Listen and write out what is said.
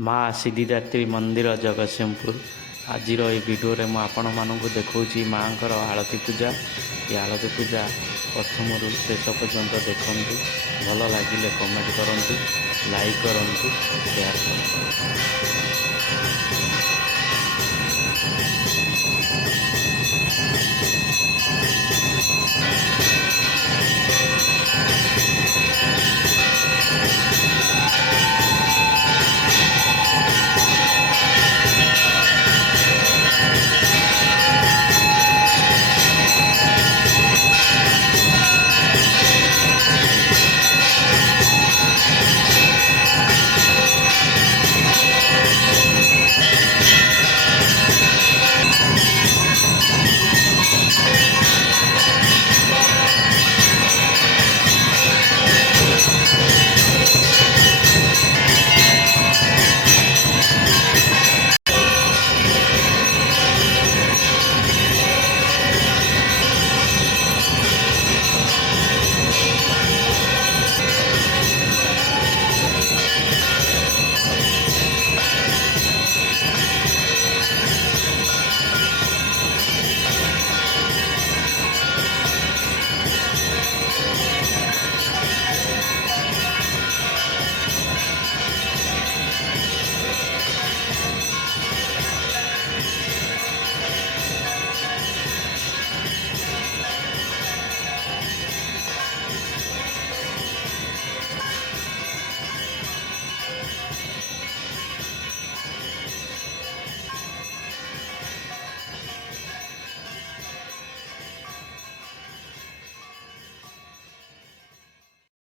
माँ सिद्धिदात्री मंदिर जगतसिंहपुर। आज वीडियो रे मुझे देखा माँ आरती पूजा। ये आरती पूजा प्रथम रु शेष पर्यंत देखूँ। भल लगे कमेंट करूँ, लाइक करूँ, शेयर करूँ।